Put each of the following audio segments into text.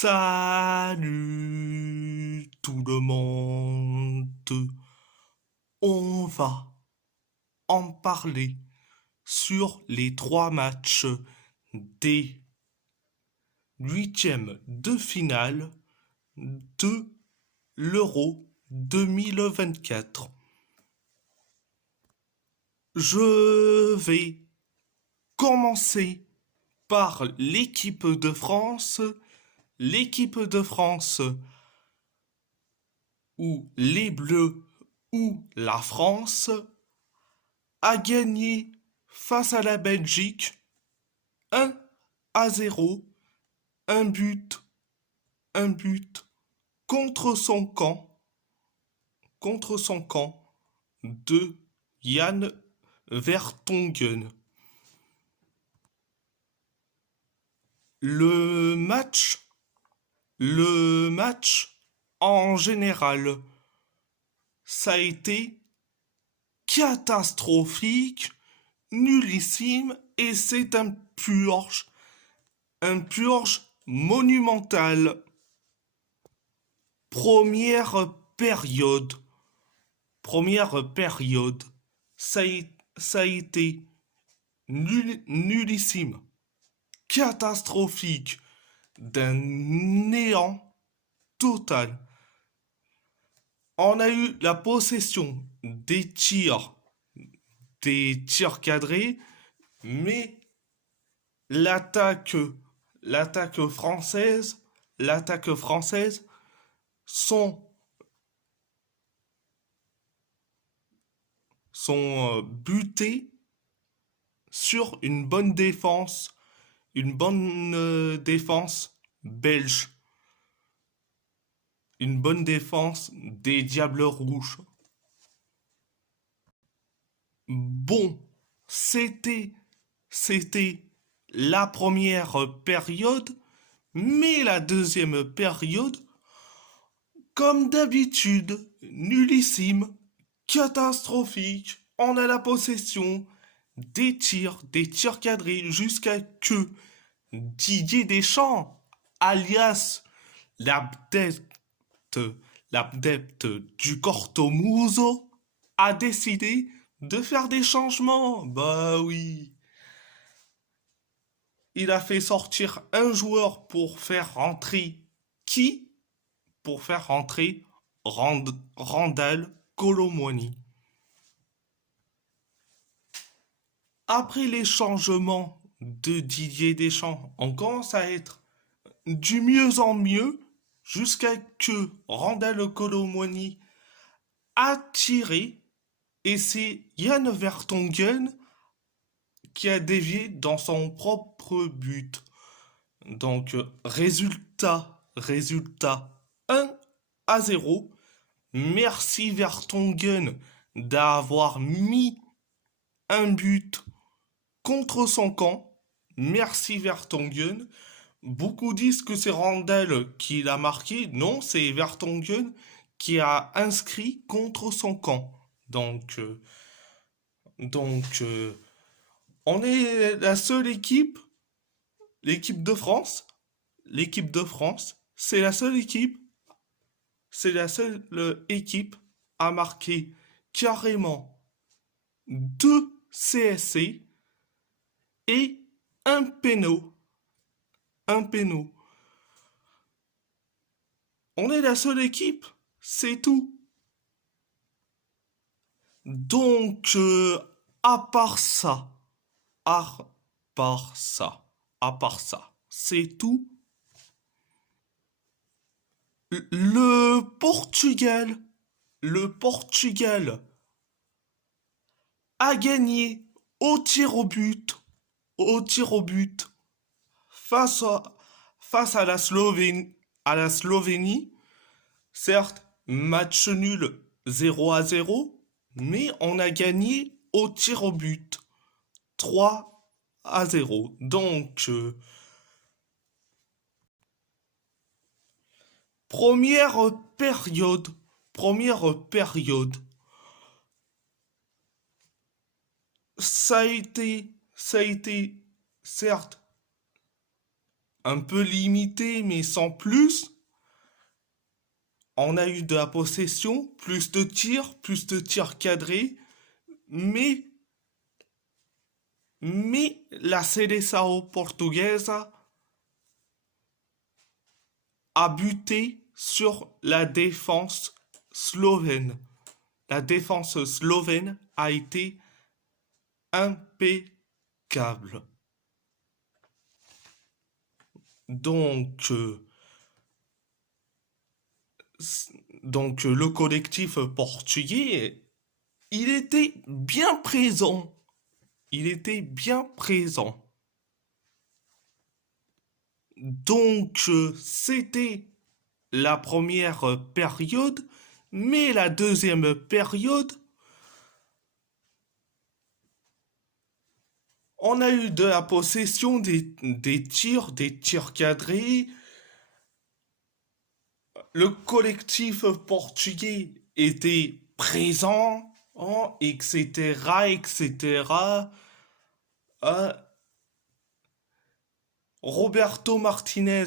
Salut tout le monde. On va en parler sur les trois matchs des huitièmes de finale de l'Euro 2024. Je vais commencer par l'équipe de France. L'équipe de France où les Bleus ou la France a gagné face à la Belgique 1-0, un but, un but contre son camp de Jan Vertonghen. Le match, le match en général, ça a été catastrophique, nullissime et c'est un purge monumental. Première période, première période, ça a été nullissime, catastrophique, d'un néant total. On a eu la possession des tirs cadrés, mais l'attaque, l'attaque française, l'attaque française sont, sont butés sur une bonne défense belge, une bonne défense des Diables Rouges. Bon, c'était la première période, mais la deuxième période, comme d'habitude, nullissime, catastrophique. On a la possession des tirs cadrés, jusqu'à que Didier Deschamps, alias l'adepte, l'adepte du Cortomuso, a décidé de faire des changements. Bah oui. Il a fait sortir un joueur pour faire rentrer qui? Pour faire rentrer Randall Colomwani. Après les changements de Didier Deschamps, on commence à être du mieux en mieux jusqu'à que Randall Colomwani a tiré et c'est Jan Vertonghen qui a dévié dans son propre but. Donc, résultat 1-0. Merci Vertonghen d'avoir mis un but contre son camp. Merci Vertonghen. Beaucoup disent que c'est Randall qui l'a marqué. Non, c'est Vertonghen qui a inscrit contre son camp. Donc, on est la seule équipe, l'équipe de France. L'équipe de France, c'est la seule équipe à marquer carrément deux CSC et un péno. Un péno. On est la seule équipe, c'est tout. Donc, à part ça, à part ça, à part ça, c'est tout. Le Portugal, le Portugal a gagné au tir au but, face à, face à la Slovénie. Certes, match nul 0-0, mais on a gagné au tir au but 3-0. Donc, première période, première période, ça a été, certes, un peu limité, mais sans plus. On a eu de la possession, plus de tirs cadrés, mais, mais la Seleção portugaise a buté sur la défense slovène. La défense slovène a été impeccable. Donc, euh, donc le collectif portugais, il était bien présent. Il était bien présent. C'était la première période, mais la deuxième période, on a eu de la possession des tirs cadrés. Le collectif portugais était présent, hein, etc., etc. Euh, Roberto Martinez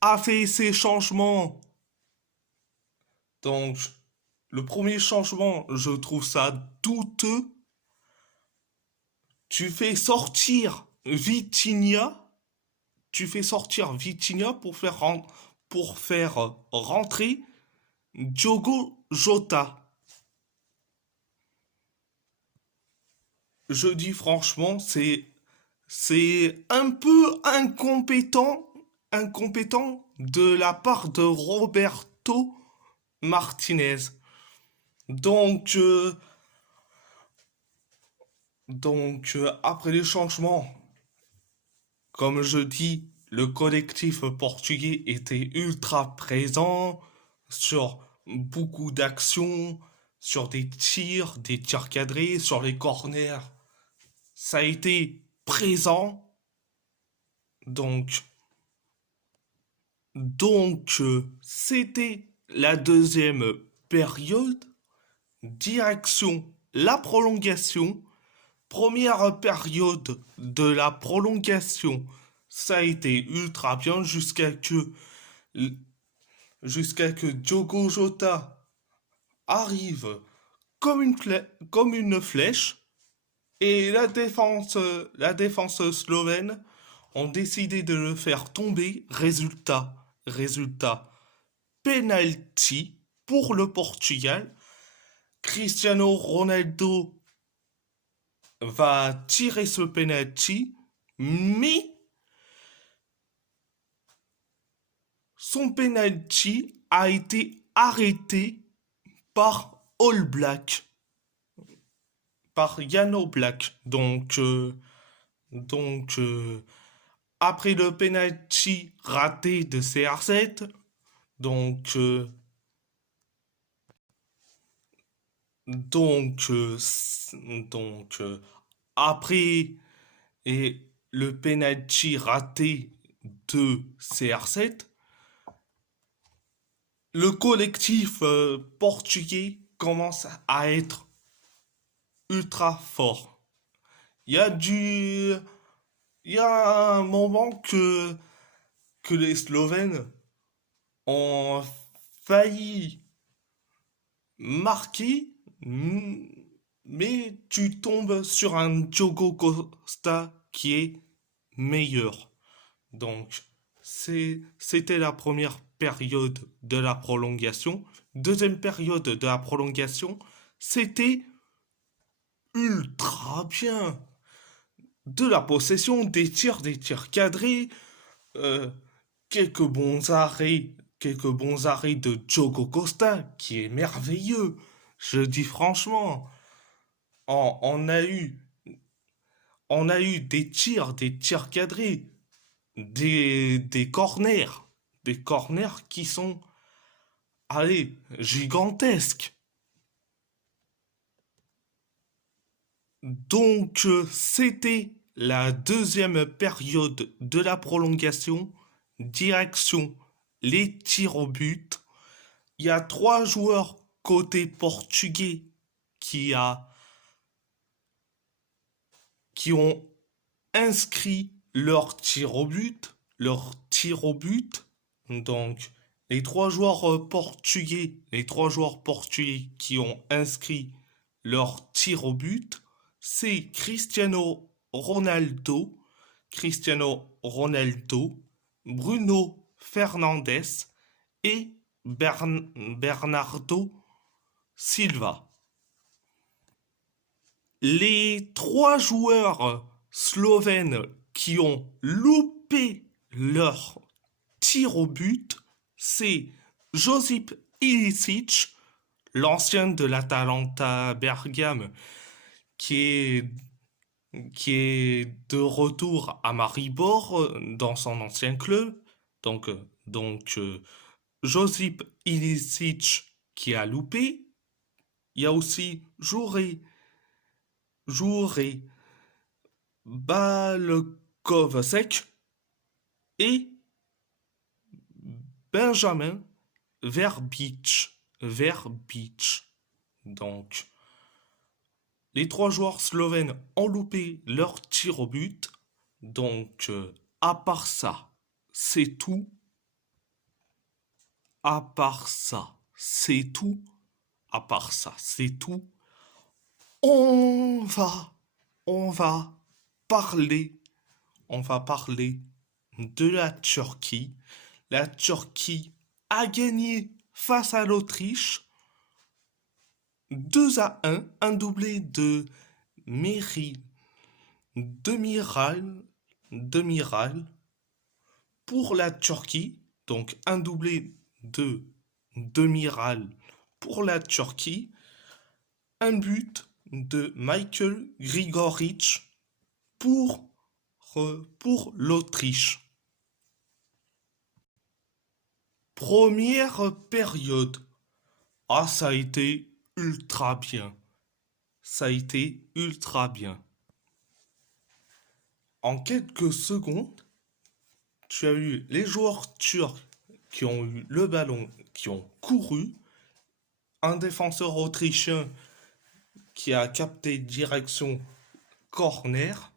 a fait ses changements. Donc, le premier changement, je trouve ça douteux. Tu fais sortir Vitinha, tu fais sortir Vitinha pour faire rentrer Diogo Jota. Je dis franchement, c'est un peu incompétent de la part de Roberto Martinez. Donc, euh, Après les changements, comme je dis, le collectif portugais était ultra présent sur beaucoup d'actions, sur des tirs cadrés, sur les corners. Ça a été présent. Donc, C'était la deuxième période. Direction la prolongation. Première période de la prolongation, ça a été ultra bien jusqu'à que Diogo Jota arrive comme une flèche et la défense slovène ont décidé de le faire tomber. Résultat, penalty pour le Portugal. Cristiano Ronaldo va tirer ce penalty, mais son penalty a été arrêté par All Black, par Yano Black. Donc après le penalty raté de CR7, donc, euh, donc, euh, donc, après et le penalty raté de CR7, le collectif portugais commence à être ultra fort. Il y a du, il y a un moment que les Slovènes ont failli marquer, mais tu tombes sur un Diogo Costa qui est meilleur. Donc, c'était la première période de la prolongation. Deuxième période de la prolongation, c'était ultra bien. De la possession, des tirs cadrés, euh, quelques bons arrêts de Diogo Costa, qui est merveilleux. Je dis franchement, on, on a eu, on a eu des tirs cadrés, des corners qui sont, allez, gigantesques. C'était la deuxième période de la prolongation. Direction les tirs au but. Il y a trois joueurs côté portugais qui, a, qui ont inscrit leur tir au but. leur tir au but. Donc, les trois joueurs portugais qui ont inscrit leur tir au but, c'est Cristiano Ronaldo, Bruno Fernandes et Bernardo Silva. Les trois joueurs slovènes qui ont loupé leur tir au but, c'est Josip Ilicic, l'ancien de l'Atalanta Bergame, qui est, qui est de retour à Maribor dans son ancien club. Donc, Josip Ilicic qui a loupé. Il y a aussi Jure Balkovsek et Benjamin Verbic. Donc, les trois joueurs slovènes ont loupé leur tir au but. Donc, à part ça, c'est tout. À part ça, c'est tout. À part ça, c'est tout. On va, on va parler, on va parler de la Turquie. La Turquie a gagné face à l'Autriche 2-1, un doublé de Meri Demiral pour la Turquie. Donc un doublé de Demiral pour la Turquie. Un but de Michael Grigoric pour, pour l'Autriche. Première période. Ah, ça a été ultra bien. Ça a été ultra bien. En quelques secondes, tu as eu les joueurs turcs qui ont eu le ballon, qui ont couru, un défenseur autrichien qui a capté direction corner,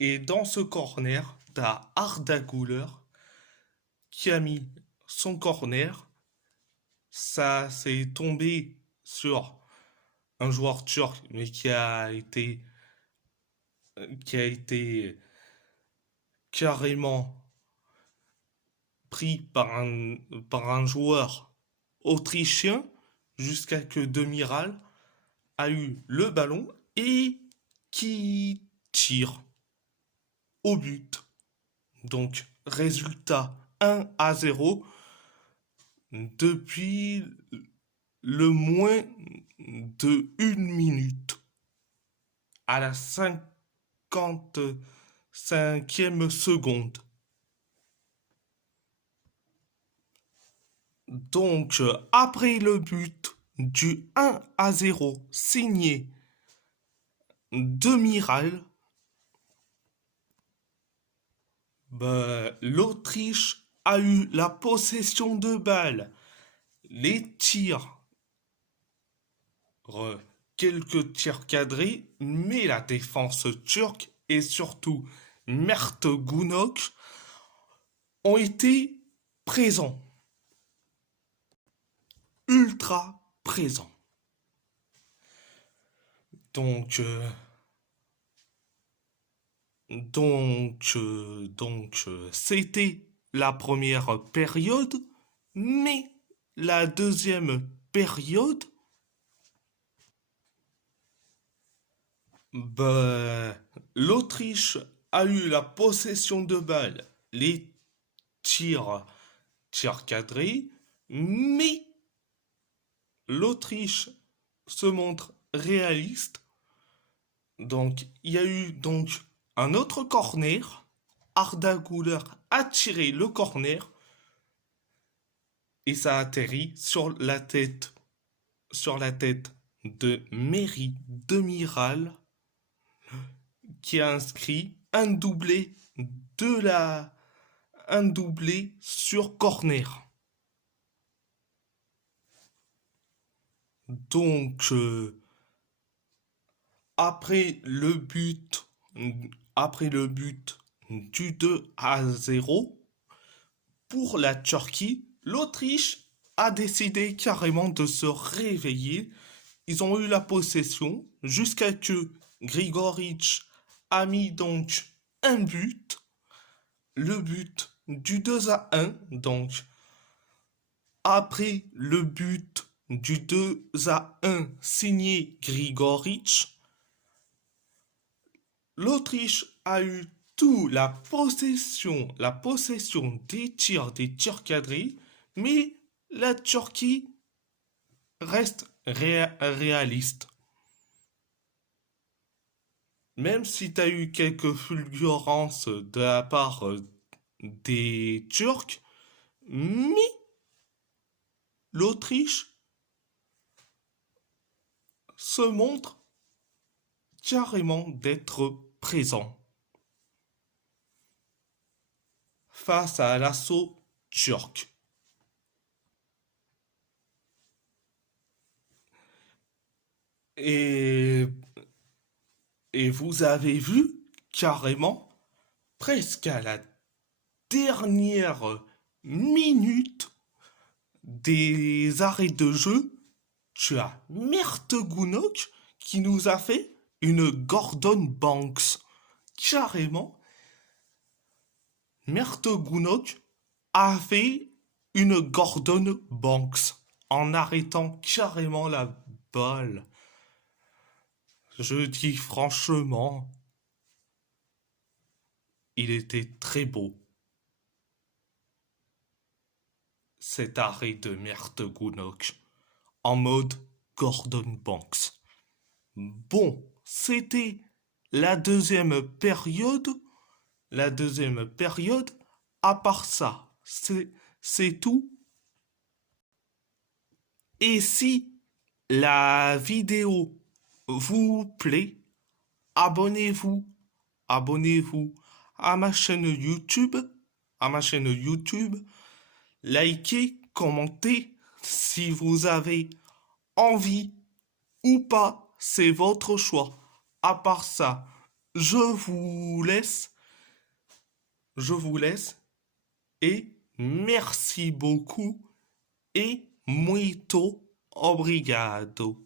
et dans ce corner, t'as Arda Güler qui a mis son corner, ça s'est tombé sur un joueur turc, mais qui a été carrément pris par un joueur autrichien jusqu'à que Demiral a eu le ballon et qui tire au but. Donc, résultat 1-0 depuis le moins de 1 minute à la 55e seconde. Donc, après le but du 1-0 signé Demiral, l'Autriche a eu la possession de balle, les tirs, quelques tirs cadrés, mais la défense turque et surtout Mert Günok ont été présents, ultra présents. Donc, c'était la première période, mais la deuxième période, l'Autriche a eu la possession de balle, les tirs, tirs cadrés, mais l'Autriche se montre réaliste. Donc, il y a eu donc un autre corner. Arda Güler a tiré le corner et ça a atterri sur la tête de Meri Demiral qui a inscrit un doublé sur corner. Donc, après le but, après le but du 2-0, pour la Turquie, l'Autriche a décidé carrément de se réveiller. Ils ont eu la possession jusqu'à que Grigoric a mis donc un but, le but du 2-1. Donc, après le but du 2-1 signé Grigoric, l'Autriche a eu tout la possession des tirs des Turcadris, mais la Turquie reste réaliste. Même si tu as eu quelques fulgurances de la part des Turcs, mais l'Autriche se montre carrément d'être présent face à l'assaut turc. Et, et vous avez vu carrément, presque à la dernière minute des arrêts de jeu, tu as Mert Gunok qui nous a fait une Gordon Banks. Carrément, Mert Gunok a fait une Gordon Banks en arrêtant carrément la balle. Je dis franchement, il était très beau, cet arrêt de Mert Gunok, en mode Gordon Banks. Bon, c'était la deuxième période. La deuxième période, à part ça, c'est tout. Et si la vidéo vous plaît, abonnez-vous, abonnez-vous à ma chaîne YouTube, à ma chaîne YouTube, likez, commentez si vous avez envie ou pas, c'est votre choix. À part ça, je vous laisse, je vous laisse et merci beaucoup et muito obrigado.